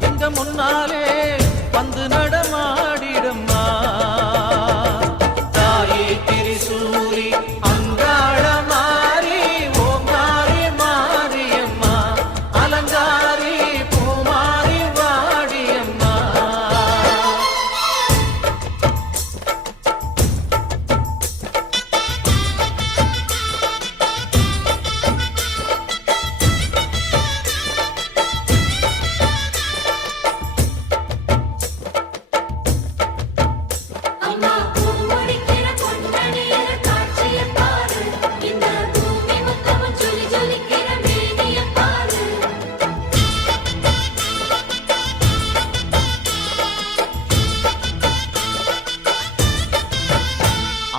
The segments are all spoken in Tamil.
எங்க முன்னாலே வந்து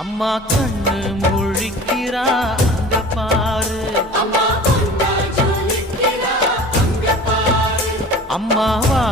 அம்மா கண்ணு முழிக்கிறா அங்க பாரு. அம்மாவா